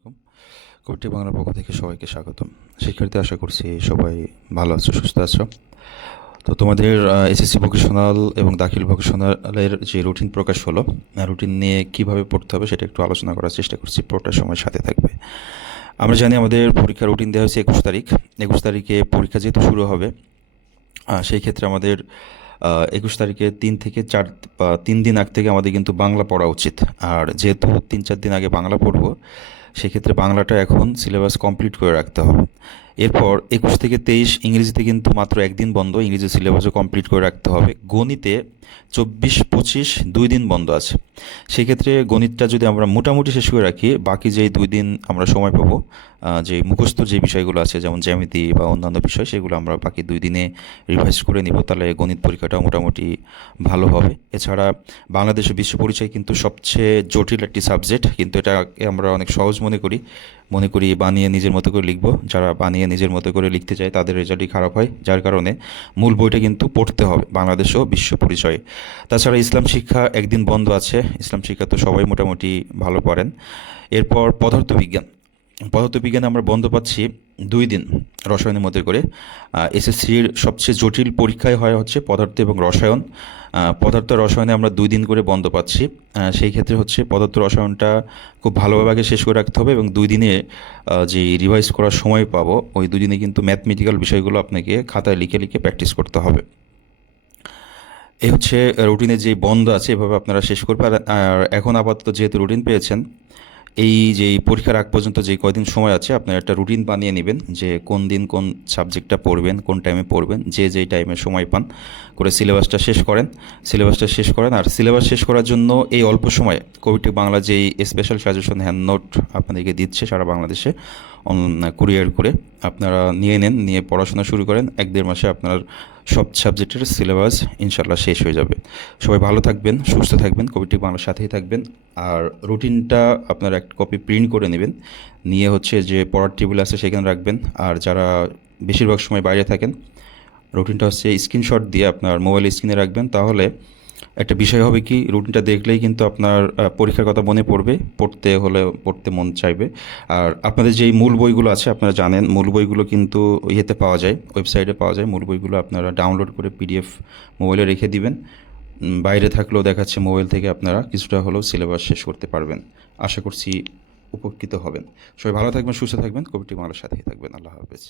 আলাইকুম। কবিটি বাংলার পক্ষ থেকে সবাইকে স্বাগতম। শিক্ষার্থী, আশা করছি সবাই ভালো আছো, সুস্থ আছো। তো তোমাদের এসএসসি ভোকেশনাল এবং দাখিল ভোকেশনালের যে রুটিন প্রকাশ হলো রুটিন নিয়ে কীভাবে পড়তে হবে সেটা একটু আলোচনা করার চেষ্টা করছি। পুরোটা সময় সাথে থাকবে। আমরা জানি আমাদের পরীক্ষার রুটিন দেওয়া হয়েছে একুশ তারিখ। একুশ তারিখে পরীক্ষা যেহেতু শুরু হবে সেই ক্ষেত্রে আমাদের একুশ তারিখে তিন থেকে চার তিন দিন আগ থেকে আমাদের কিন্তু বাংলা পড়া উচিত। আর যেহেতু তিন চার দিন আগে বাংলা পড়ব সেক্ষেত্রে বাংলাটা এখন সিলেবাস কমপ্লিট করে রাখতে হবে। এরপর একুশ থেকে তেইশ, ইংরেজিতে কিন্তু মাত্র একদিন বন্ধ, ইংরেজি সিলেবাসও কমপ্লিট করে রাখতে হবে। গণিতে চব্বিশ, পঁচিশ, দুই দিন বন্ধ আছে। সেক্ষেত্রে গণিতটা যদি আমরা মোটামুটি শেষ করে রাখি, বাকি যেই দুই দিন আমরা সময় পাবো যে মুখস্থ যে বিষয়গুলো আছে, যেমন জ্যামিতি বা অন্যান্য বিষয়, সেগুলো আমরা বাকি দুই দিনে রিভাইজ করে নিব, তাহলে গণিত পরীক্ষাটা মোটামুটি ভালো হবে। এছাড়া বাংলাদেশের বিশ্ব পরিচয় কিন্তু সবচেয়ে জটিল একটি সাবজেক্ট কিন্তু এটাকে আমরা অনেক সহজ মনে করি। মনে করি বানিয়ে নিজের মতো করে লিখব। যারা বানিয়ে নিজের মতো করে লিখতে চায়, তাদের রেজাল্টই খারাপ হয়। যার কারণে মূল বইটা কিন্তু পড়তে হবে, বাংলাদেশ ও বিশ্ব পরিচয়। তাছাড়া ইসলাম শিক্ষা একদিন বন্ধ আছে। ইসলাম শিক্ষা তো সবাই মোটামুটি ভালো পড়েন। এরপর পদার্থবিজ্ঞান। পদার্থবিজ্ঞানে আমরা বন্ধ পাচ্ছি দুই দিন রসায়নের মধ্যে করে এসএসসির সবচেয়ে জটিল পরীক্ষায় হয় হচ্ছে পদার্থ এবং রসায়ন। পদার্থ রসায়নে আমরা দুই দিন করে বন্ধ পাচ্ছি। সেই ক্ষেত্রে হচ্ছে পদার্থ রসায়নটা খুব ভালোভাবে আগে শেষ করে রাখতে হবে এবং দুই দিনে যে রিভাইজ করার সময় পাবো, ওই দুই দিনে কিন্তু ম্যাথমেটিক্যাল বিষয়গুলো আপনাকে খাতায় লিখে লিখে প্র্যাকটিস করতে হবে। এই হচ্ছে রুটিনে যে বন্ধ আছে, এভাবে আপনারা শেষ করবেন আর এখন আপাতত যেহেতু রুটিন পেয়েছেন এই যে পরীক্ষার আগ পর্যন্ত যে কয়দিন সময় আছে, আপনারা একটা রুটিন বানিয়ে নেবেন যে কোন দিন কোন সাবজেক্টটা পড়বেন, কোন টাইমে পড়বেন, যে যেই টাইমে সময় পান করে সিলেবাসটা শেষ করেন। সিলেবাসটা শেষ করেন আর সিলেবাস শেষ করার জন্য এই অল্প সময়ে কোভিড বাংলা যেই স্পেশাল সাজেশন হ্যান্ড নোট আপনাদেরকে দিচ্ছে সারা বাংলাদেশে কুরিয়ার করে, আপনারা নিয়ে নেন, নিয়ে পড়াশোনা শুরু করেন। এক দেড় মাসে আপনার সব সাবজেক্টের সিলেবাস ইনশাল্লাহ শেষ হয়ে যাবে। সবাই ভালো থাকবেন, সুস্থ থাকবেন, কবিটি বাংলার সাথেই থাকবেন। আর রুটিনটা আপনার এক কপি প্রিন্ট করে নেবেন। নিয়ে হচ্ছে যে পড়ার টেবিল আছে সেখানে রাখবেন। আর যারা বেশিরভাগ সময় বাইরে থাকেন, রুটিনটা হচ্ছে স্ক্রিনশট দিয়ে আপনার মোবাইল স্ক্রিনে রাখবেন। তাহলে একটা বিষয় হবে কি রুটিনটা দেখলেই কিন্তু আপনার পরীক্ষার কথা মনে পড়বে, পড়তে হলে পড়তে মন চাইবে। আর আপনাদের যেই মূল বইগুলো আছে, আপনারা জানেন, মূল বইগুলো কিন্তু ইয়েতে পাওয়া যায় ওয়েবসাইটে পাওয়া যায়। মূল বইগুলো আপনারা ডাউনলোড করে পিডিএফ মোবাইলে রেখে দিবেন। বাইরে থাকলেও দেখাচ্ছে মোবাইল থেকে আপনারা কিছুটা হলেও সিলেবাস শেষ করতে পারবেন। আশা করছি উপকৃত হবেন। সবাই ভালো থাকবেন, সুস্থ থাকবেন। কবিটি বাংলার সাথেই থাকবেন। আল্লাহ হাফেজ।